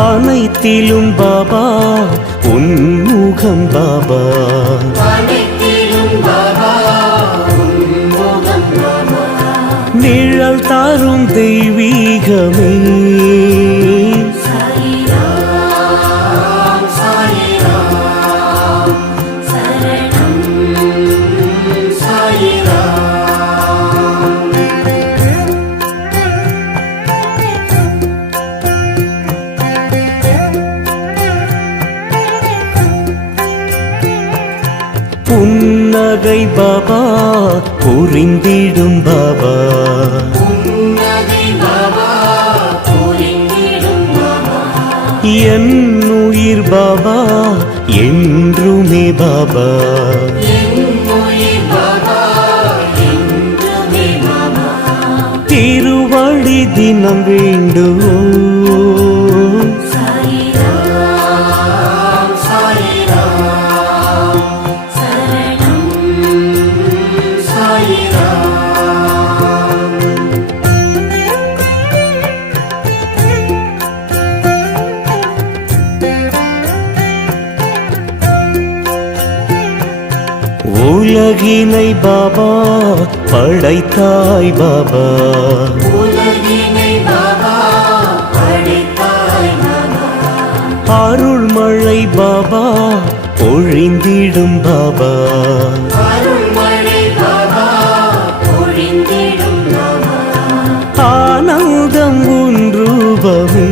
அனைத்திலும் பாபா உன்முகம் பாபா, நிழல் தாரும் தெய்வீகமே, புன்னகை பாபா புரிந்திடும் பாபா, என் உயிர் பாபா என்றுமே பாபா, திருவடி தினம் வேண்டும், உலகினை பாபா படைத்தாய் பாபா, அருள்மழை பாபா பொழிந்திடும் பாபா, ஆனந்தம் உன் ரூபமே,